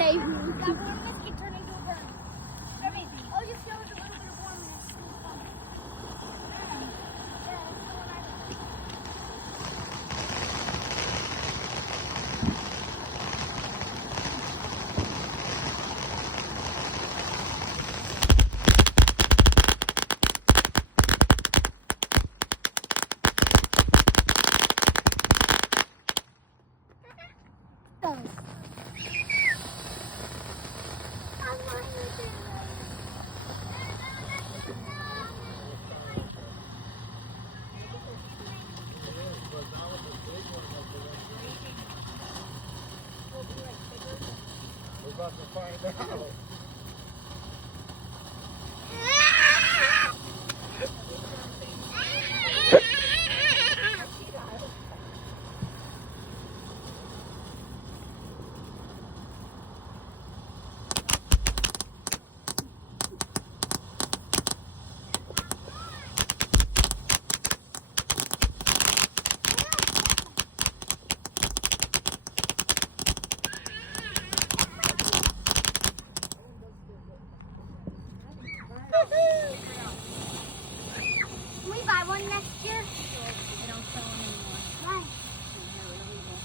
say. That warmness can turn into a burn. I mean, all you feel is a little bit of warmness. We're about to find out. Can we buy one next year? They don't sell them anymore. Why? They're illegal.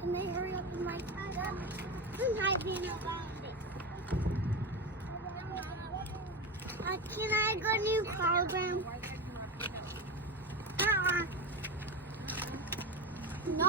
Can they hurry up and like being around it? Can I go new program? No.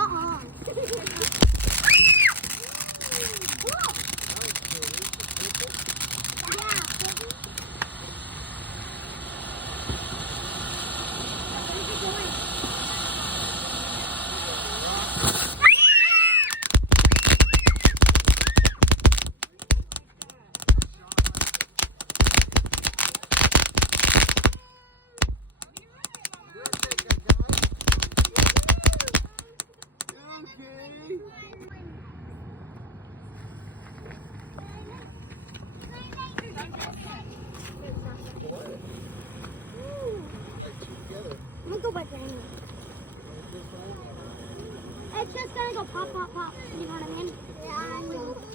I'm gonna go back there anyway. It's just gonna go pop, pop, pop. You know what I mean? Yeah, I know.